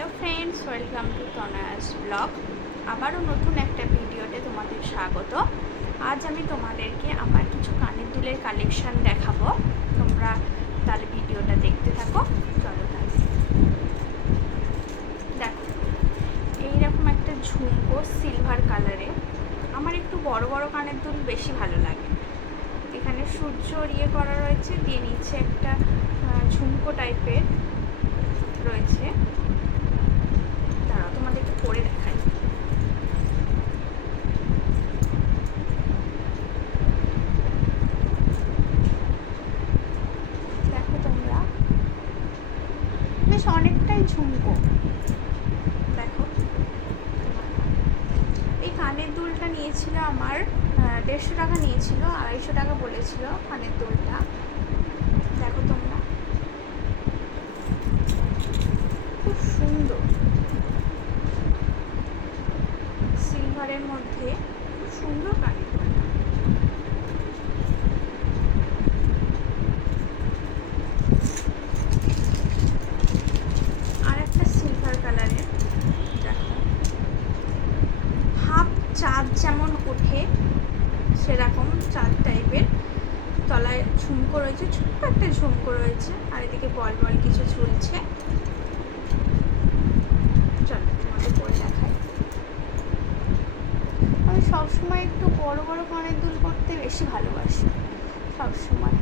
Hello friends, welcome to Tanaya's blog. আবারও নতুন একটা ভিডিওতে তোমাদের স্বাগত। আজ আমি তোমাদেরকে আমার কিছু কানের দুলের কালেকশান দেখাবো। তোমরা তাহলে ভিডিওটা দেখতে থাকো। চলো তাহলে দেখো, এইরকম একটা ঝুমকো সিলভার কালারে। আমার একটু বড় বড় কানের দুল বেশি ভালো লাগে। এখানে সূর্য ইয়ে করা রয়েছে, দিয়ে নিচে একটা ঝুমকো টাইপের রয়েছে। দাঁড়াও, তোমাদেরকে পরে দেখাই। দেখো তোমরা, বেশ অনেকটাই ঝুমকো। দেখো, এই কানের দুলটা নিয়েছিল আমার 150 টাকা নিয়েছিল, 250 টাকা বলেছিল কানের দুলটা। দেখো তোমরা, খুব সুন্দর সিলভারের মধ্যে, খুব সুন্দর কানের দুলটা। আর একটা সিলভার কালারের, দেখো, হাফ চাঁদ যেমন ওঠে সেরকম চাঁদ টাইপের, তলায় ঝুমকো রয়েছে, ছোট্ট একটা ঝুমকো রয়েছে, আর এদিকে বল বল কিছু ঝুলছে। চলো তোমাদের পরে দেখাই। আমি সবসময় একটু বড় বড় কানের দুল করতে বেশি ভালোবাসি, সবসময়।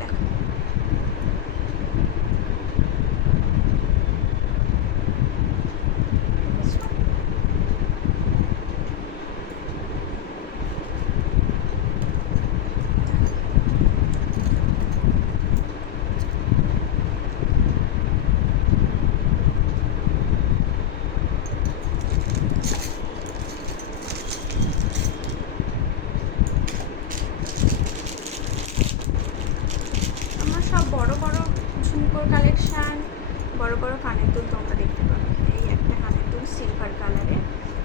দেখো, আমার সব বড় বড় ঝুমকোর কালেকশান, বড় বড় কানের দুল তোমরা দেখতে পাবে। এই একটা কানের দুল সিলভার কালারে,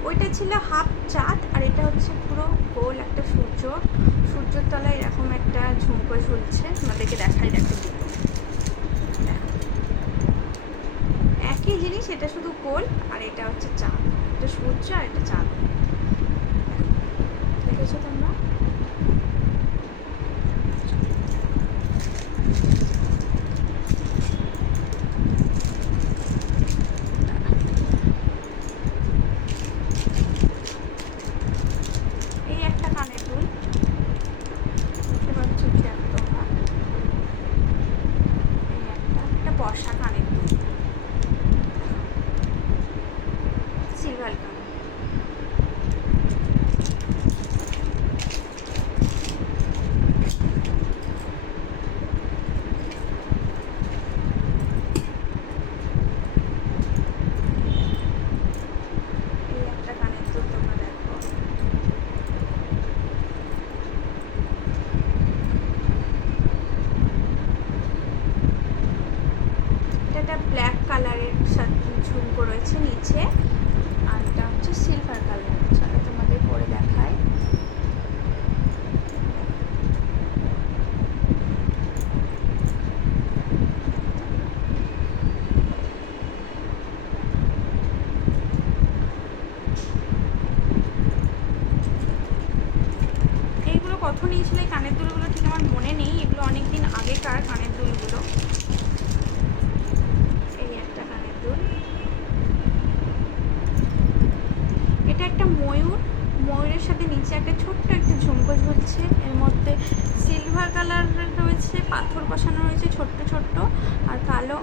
ওইটা ছিল হাফ চাঁদ, আর এটা হচ্ছে পুরো গোল একটা সূর্য। সূর্যের তলায় এরকম একটা ঝুমকো ঝুলছে, তোমাদেরকে দেখাই। দেখো দুটো একই জিনিস, এটা শুধু গোল, আর এটা হচ্ছে চাঁদ। এটা সূর্য আর এটা চাঁদ। দেখেছো তোমরা? এই একটা কানের দুল, এবার হচ্ছে দেখো তোমরা, এই একটা বর্ষা কানের দুল সিলভার কালার। এই একটা কানের দুল তোমরা দেখো, এটা একটা ব্ল্যাক কালারের সাথে ঝুমকো রয়েছে নিচে, আর এটা হচ্ছে সিলভার কালার। চলো তোমাদের পরে দেখাই। এইগুলো কত নিয়েছিল এই কানের দুলগুলো ঠিক আমার মনে নেই, এগুলো অনেকদিন আগেকার কানের দুলগুলো। এই একটা কানের দুল, এটা একটা ময়ূর, ময়ূরের সাথে নিচে একটা ছোট্ট একটা ঝুমকো ঝুলছে। এর মধ্যে সিলভার কালার রয়েছে, পাথর বসানো রয়েছে ছোট্ট ছোট্ট, আর কালো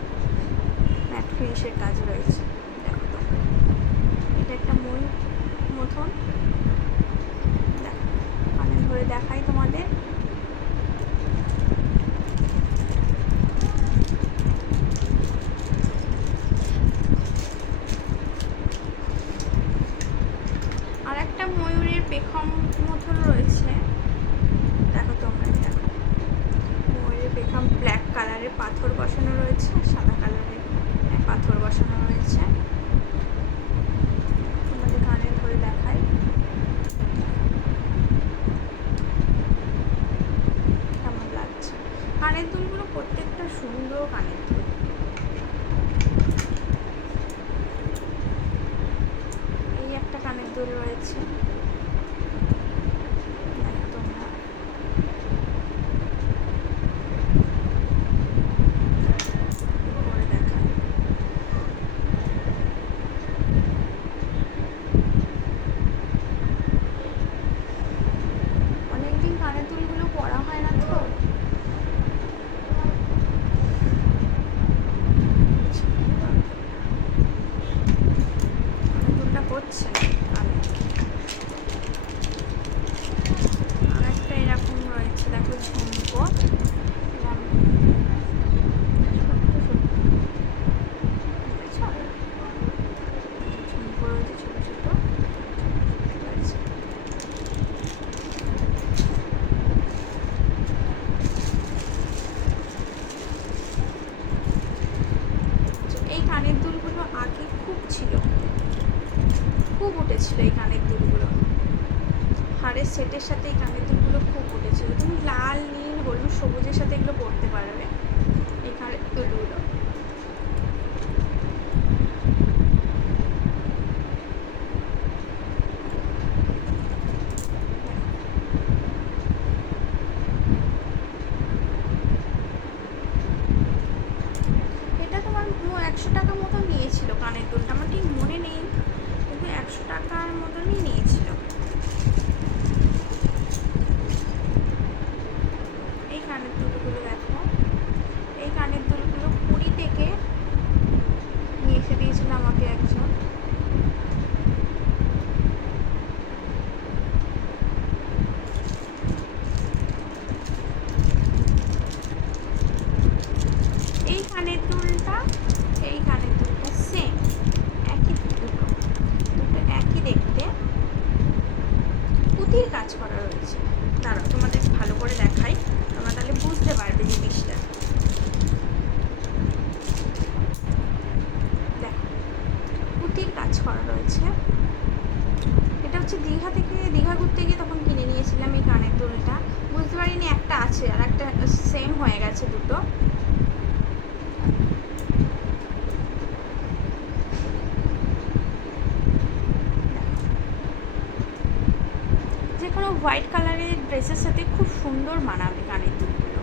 ম্যাট ফিনিশের কাজ রয়েছে। দেখো তো, এটা একটা ময়ূর মতন। দেখো, কানে ধরে দেখাই তোমাদের। আর একটা ময়ূরের পেখম মতন রয়েছে, দেখো তোমরা। দেখো, ময়ূরের পেখম ব্ল্যাক কালারের পাথর বসানো রয়েছে, সাদা কালারের পাথর বসানো রয়েছে। তোমাদের কানে ধরে দেখাই। দুল রয়েছে, তোমরা করে দেখায়। অনেকদিন কানের দুলগুলো পরা হয় না তো, হচ্ছে কানে। আর একটা এরকম রয়েছে, দেখো ঝুমকো, ঝুমকো রয়েছে ছোট ছোট রয়েছে। এই কানের দুলগুলো আগে খুব ছিল, খুব উঠেছিল এই কানের দুলগুলো, হাড়ের সেটের সাথে এই কানের দুলগুলো খুব উঠেছিল। তুমি লাল, নীল, হলুদ, সবুজের সাথে এগুলো পরতে পারবে এই কানের দুলগুলো। এটা তোমার 100 টাকা মতো নিয়েছিল কানের দুলটা, আমার ঠিক মনে নেই, কিন্তু 100 টাকার মতনই নিয়েছিল। এই কানের দুলগুলো দেখো, এই কানের দুলগুলো পুরী থেকে নিয়ে এসে দিয়েছিল আমাকে একজন। এই কানের দুলটা, এই কানের দুলটা সেম, একই, দুটো একই দেখতে, পুঁতির কাজ করা রয়েছে। দাঁড়াও তোমাদের ভালো করে দেখাই, তোমরা তাহলে বুঝতে পারবে জিনিসটা। দেখো পুঁতির কাজ করা রয়েছে। এটা হচ্ছে দীঘা ঘুরতে গিয়ে তখন কিনে নিয়েছিলাম এই কানের দুলটা, বুঝতে পারিনি একটা আছে আর একটা সেম হয়ে গেছে দুটো। যে কোনো হোয়াইট কালারের ড্রেসের সাথে খুব সুন্দর মানাবে কানের দুলগুলো।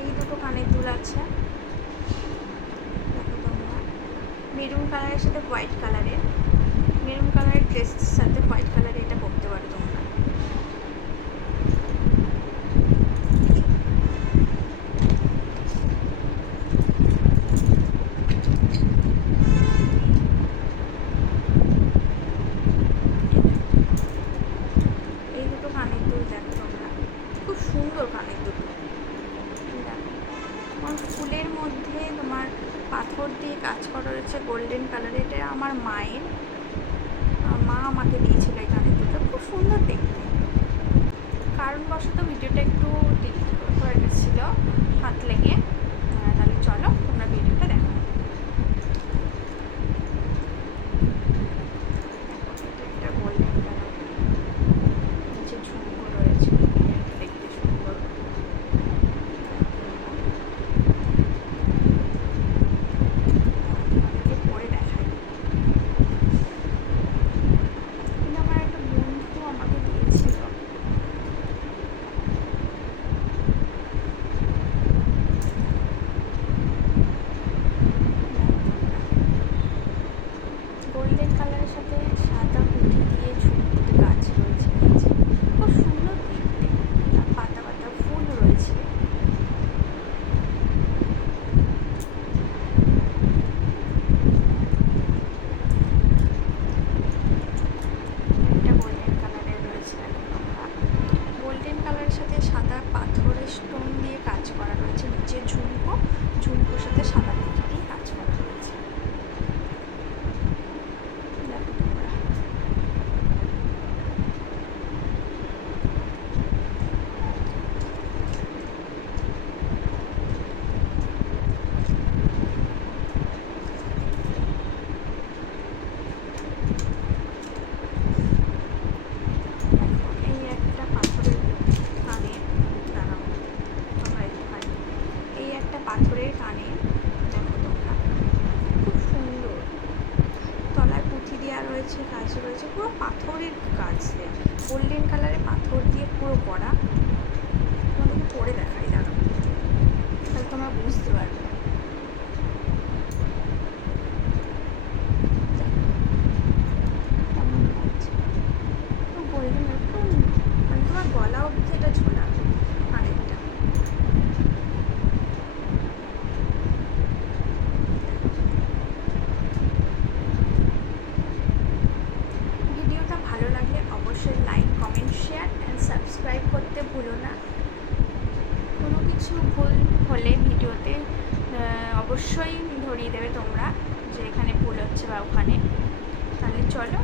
এই দুটো কানের দুল আছে, দেখো তোমরা, মেরুন কালারের সাথে হোয়াইট কালারের, মেরুন কালারের ড্রেসের সাথে হোয়াইট কালারের এটা পরতে পারো তোমরা। এই দুটো কানের দুল দেখো তোমরা, খুব সুন্দর কানের দুল। দেখো ফুলের মধ্যে তোমার পাথর দিয়ে কাজ করা রয়েছে গোল্ডেন কালারের, এটা আমার মায়ের, মা আমাকে দিয়েছিল এই কানের দুলটা, খুব সুন্দর দেখতে। কারণবশত ভিডিওটা একটু ডিলিট হয়ে গেছিলো হাত লেগে, তাহলে চলো তোমরা ভিডিওটা দেখো। এটা গোল্ডেন কালার, নিচে ঝুমকো রয়েছে, দেখতে সুন্দর। পরে দেখাই, কিন্তু আমার একটা বন্ধু আমাকে দিয়েছিল। গোল্ডেন কালারের সাথে সাদা পুঁতি দিয়ে ঝুমকোতে কাজ রয়েছে নিচে, খুব সুন্দর দেখতে, আর পাতা পাতা ফুল রয়েছে। এটা গোল্ডেন কালারের রয়েছে, গোল্ডেন কালারের সাথে সাদা পাথরের স্টোন দিয়ে কাজ করা রয়েছে, নিচে ঝুমকো, ঝুমকোর সাথে সাদা পুঁতি দিয়ে কাজ করা রয়েছে। দেখো তোমরা রয়েছে, কাজ রয়েছে, পুরো পাথরের কাজ, গোল্ডেন কালারের পাথর দিয়ে পুরো করা। তোমাদেরকে পরে দেখাই, দাঁড়াও, তাহলে তোমরা বুঝতে পারবে। কেমন লাগছে গোল্ডেন, একটু মানে তোমার গলা অবধি এটা ঝোলা কানেরটা। ভিডিওটা ভালো লাগলে অবশ্যই like, comment, share and subscribe করতে ভুলো না। কোনো কিছু ভুল হলে ভিডিওতে অবশ্যই ধরিয়ে দেবে তোমরা যে এখানে ভুল হচ্ছে বা ওখানে। তাহলে চলো